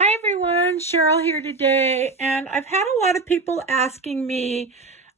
Hi everyone, Cheryl here today, and I've had a lot of people asking me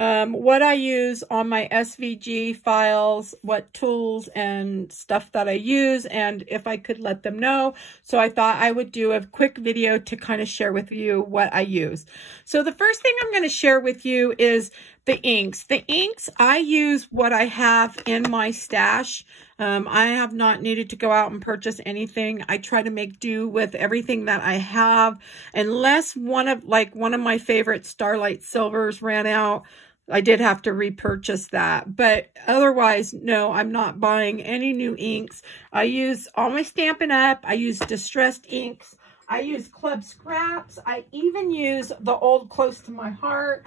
what I use on my SVG files, what tools and stuff that I use, and if I could let them know. So I thought I would do a quick video to kind of share with you what I use. So the first thing I'm going to share with you is the inks. The inks, I use what I have in my stash. I have not needed to go out and purchase anything. I try to make do with everything that I have, unless one of my favorite Starlight Silvers ran out. I did have to repurchase that, but otherwise, no, I'm not buying any new inks. I use all my Stampin' Up. I use distressed inks. I use Club Scraps. I even use the old Close to My Heart.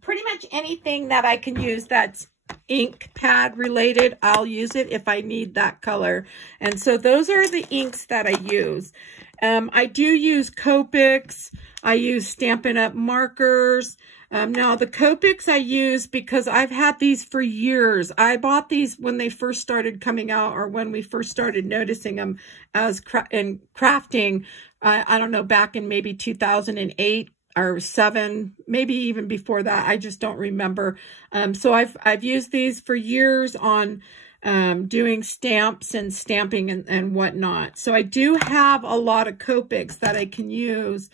Pretty much anything that I can use that's ink pad related, I'll use it if I need that color. And so those are the inks that I use. I do use Copics. I use Stampin' Up markers. Now the Copics I use because I've had these for years. I bought these when they first started coming out, or when we first started noticing them as in crafting. I don't know, back in maybe 2008 or 7, maybe even before that. I just don't remember. So I've used these for years on doing stamps and stamping and whatnot. So I do have a lot of Copics that I can use.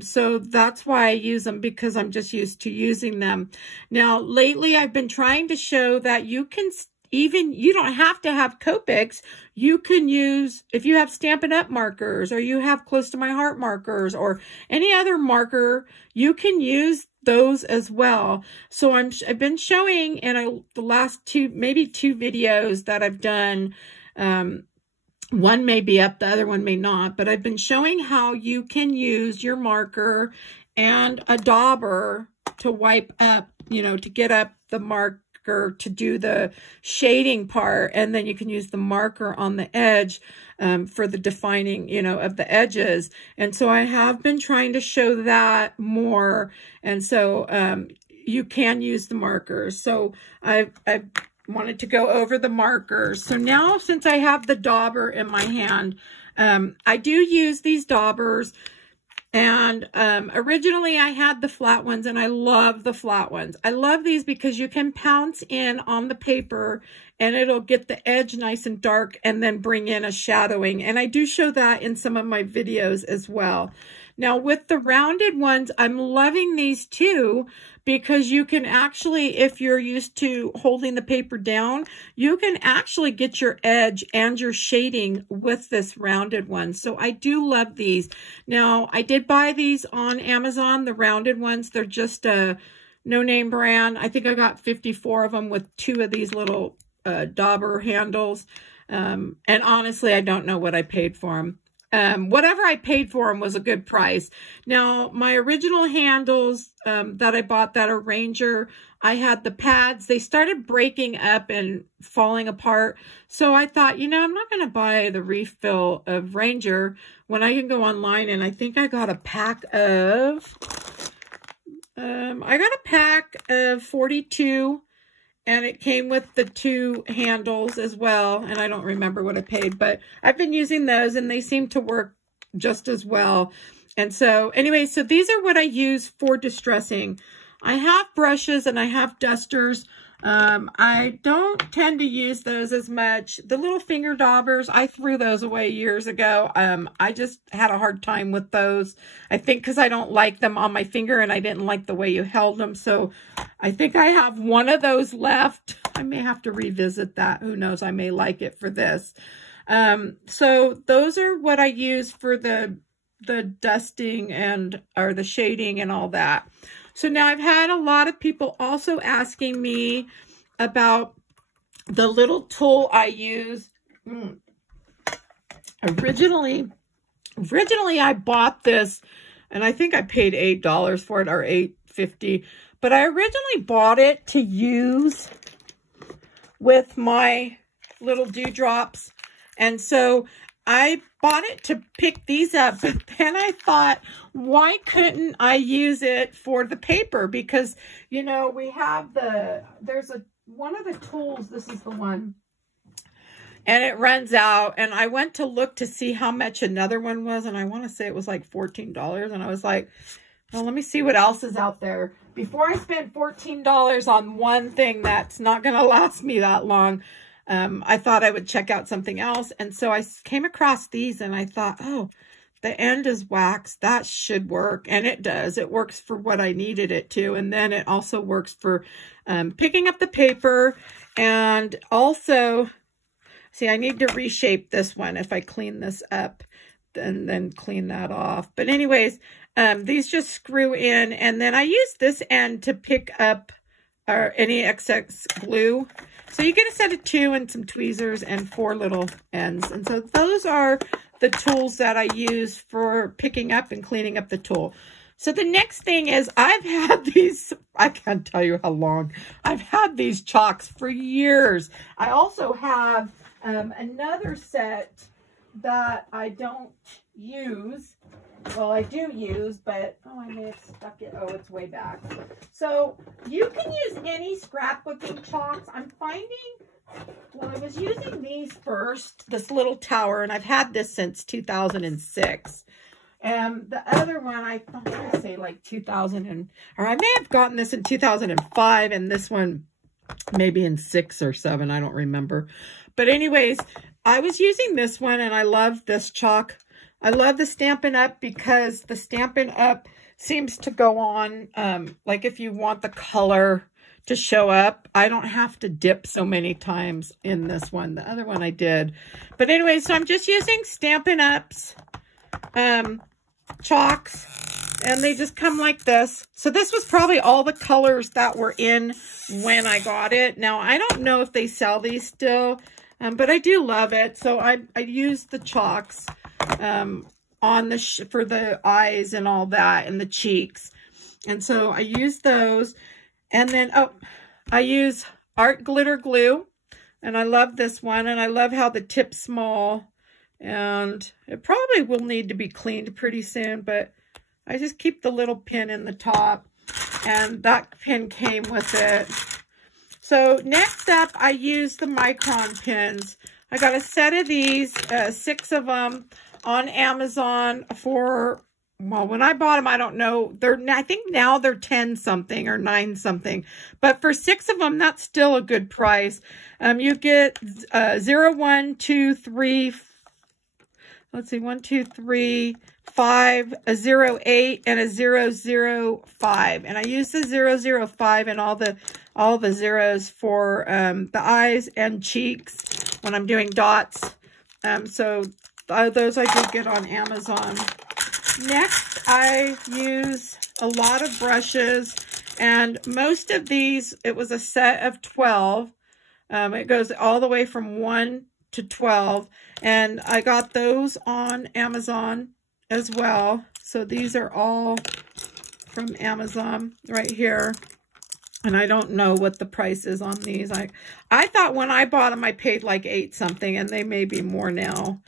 So that's why I use them, because I'm just used to using them. Now, lately I've been trying to show that you can you don't have to have Copics. You can use, if you have Stampin' Up markers, or you have Close to My Heart markers, or any other marker, you can use those as well. So I've been showing in the last maybe two videos that I've done. One may be up, the other one may not, but I've been showing how you can use your marker and a dauber to wipe up, to get up the marker to do the shading part, and then you can use the marker on the edge for the defining, of the edges. And so I have been trying to show that more, and so you can use the markers. So I've wanted to go over the markers. So now, since I have the dauber in my hand, I do use these daubers. And originally I had the flat ones, and I love the flat ones. I love these because you can pounce in on the paper and it'll get the edge nice and dark and then bring in a shadowing. And I do show that in some of my videos as well. Now with the rounded ones, I'm loving these too, because you can actually, if you're used to holding the paper down, you can actually get your edge and your shading with this rounded one. So I do love these. Now, I did buy these on Amazon, the rounded ones. They're just a no-name brand. I think I got 54 of them with 2 of these little dauber handles. And honestly, I don't know what I paid for them. Whatever I paid for them was a good price. Now, my original handles that I bought that are Ranger, I had the pads. They started breaking up and falling apart. So I thought, I'm not going to buy the refill of Ranger when I can go online. And I think I got a pack of, 42. And it came with the 2 handles as well. And I don't remember what I paid, but I've been using those and they seem to work just as well. And so anyway, so these are what I use for distressing. I have brushes and I have dusters. I don't tend to use those as much. The little finger daubers, I threw those away years ago. I just had a hard time with those. I think because I don't like them on my finger and I didn't like the way you held them. So I think I have one of those left. I may have to revisit that. Who knows? I may like it for this. So those are what I use for the dusting or the shading and all that. So now I've had a lot of people also asking me about the little tool I use. Originally I bought this, and I think I paid $8 for it, or $8.50. But I originally bought it to use with my little dewdrops. And so I bought it to pick these up, but then I thought, why couldn't I use it for the paper? Because, we have there's one of the tools, this is the one. and it runs out. And I went to look to see how much another one was, and I want to say it was like $14. And I was like, well, let me see what else is out there. Before I spend $14 on one thing that's not going to last me that long, I thought I would check out something else. And so I came across these, and I thought, oh, the end is wax. That should work. And it does. It works for what I needed it to. And then it also works for picking up the paper. And also, see, I need to reshape this one. If I clean this up and then clean that off. But anyways, these just screw in. And then I use this end to pick up any excess glue. So you get a set of 2 and some tweezers and 4 little ends. And so those are the tools that I use for picking up and cleaning up the tool. So the next thing is I've had these, I can't tell you how long, I've had these chalks for years. I also have another set that I don't use. Well, I do use, but, oh, I may have stuck it. Oh, it's way back. So you can use any scrapbooking chalks. I'm finding, well, I was using these first, this little tower, and I've had this since 2006. And the other one, I want to say like 2000, or I may have gotten this in 2005, and this one maybe in 6 or 7, I don't remember. But anyways, I was using this one, and I love this chalk. I love the Stampin' Up! Because the Stampin' Up! Seems to go on, like if you want the color to show up, I don't have to dip so many times in this one. The other one I did. But anyway, so I'm just using Stampin' Up's chalks, and they just come like this. So this was probably all the colors that were in when I got it. Now, I don't know if they sell these still, but I do love it. So I use the chalks on the for the eyes and all that, and the cheeks. And so I use those. And then, oh, I use Art Glitter Glue. And I love this one. And I love how the tip's small. And it probably will need to be cleaned pretty soon. But I just keep the little pin in the top. And that pin came with it. So next up, I use the micron pins. I got a set of these, 6 of them, on Amazon for, well, when I bought them, I don't know, I think now they're 10 something or 9 something, but for 6 of them, that's still a good price. You get 0, 1, 2, 3, let's see, 1, 2, 3, 5, a 0, 8, and a 0, 0, 5. And I use the 0, 0, 5 and all the zeros for the eyes and cheeks when I'm doing dots. So those I do get on Amazon. Next, I use a lot of brushes, and most of these, it was a set of 12. It goes all the way from 1 to 12, and I got those on Amazon as well. So these are all from Amazon right here. And I don't know what the price is on these. I thought when I bought them, I paid like 8 something, and they may be more now.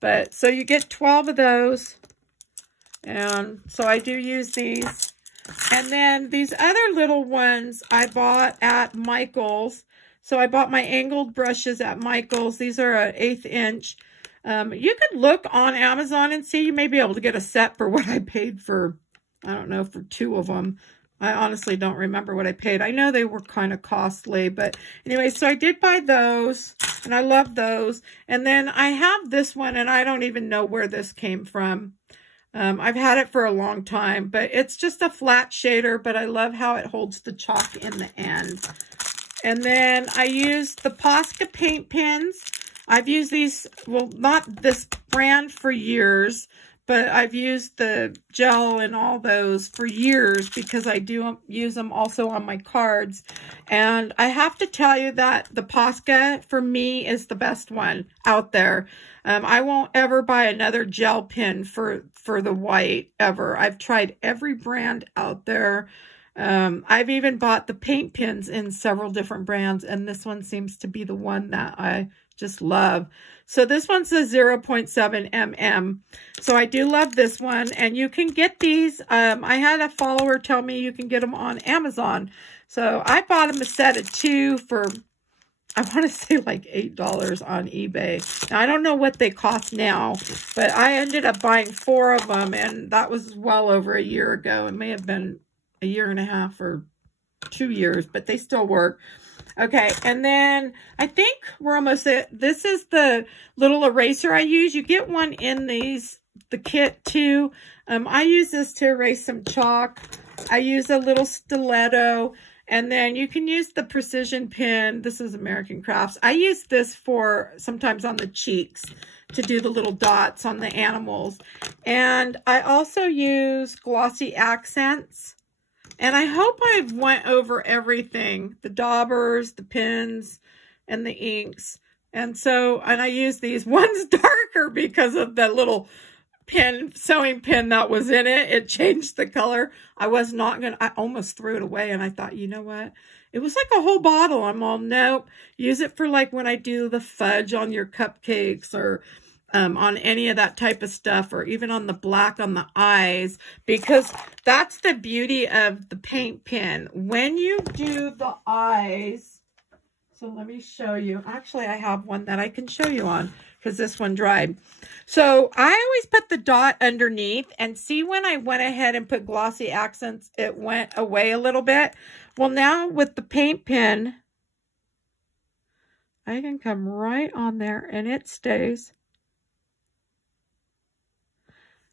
But so you get 12 of those. And so I do use these. And then these other little ones I bought at Michael's. So I bought my angled brushes at Michael's. These are an 1/8 inch. You could look on Amazon and see. You may be able to get a set for what I paid for, I don't know, for 2 of them. I honestly don't remember what I paid. I know they were kind of costly, but anyway, so I did buy those, and I love those. And then I have this one, and I don't even know where this came from. I've had it for a long time, but it's just a flat shader, but I love how it holds the chalk in the end. And then I use the Posca paint pens. I've used these, well, not this brand for years, but I've used the gel and all those for years because I do use them also on my cards. And I have to tell you that the Posca, for me, is the best one out there. I won't ever buy another gel pen for the white, ever. I've tried every brand out there. I've even bought the paint pens in several different brands, and this one seems to be the one that I just love. So this one's a 0.7 mm. So I do love this one, and you can get these. I had a follower tell me you can get them on Amazon. So I bought them a set of 2 for I want to say like $8 on eBay. Now, I don't know what they cost now, but I ended up buying 4 of them, and that was well over a year ago. It may have been a year and a half or 2 years, but they still work. Okay, and then I think we're almost at, this is the little eraser I use. You get one in the kit too. I use this to erase some chalk. I use a little stiletto. And then you can use the precision pen. This is American Crafts. I use this for sometimes on the cheeks to do the little dots on the animals. And I also use glossy accents. And I hope I've went over everything. The daubers, the pens, and the inks. And I use these. One's darker because of the little sewing pin that was in it. It changed the color. I almost threw it away, and I thought, you know what? It was like a whole bottle. I'm all, nope. Use it for like when I do the fudge on your cupcakes, or on any of that type of stuff, or even on the black on the eyes, because that's the beauty of the paint pen. When you do the eyes, so let me show you. Actually, I have one that I can show you on, because this one dried. So I always put the dot underneath, and see when I went ahead and put glossy accents, it went away a little bit. Well, now with the paint pen, I can come right on there and it stays.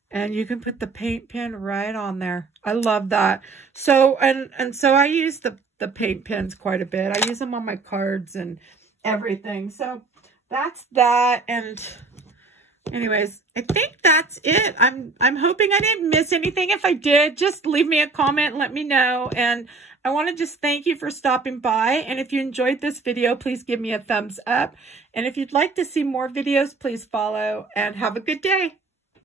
And you can put the paint pen right on there. I love that. So, and so I use the paint pens quite a bit. I use them on my cards and everything. So that's that. And anyways, I think that's it. I'm hoping I didn't miss anything. If I did, just leave me a comment and let me know. And I want to just thank you for stopping by. And if you enjoyed this video, please give me a thumbs up. And if you'd like to see more videos, please follow, and have a good day.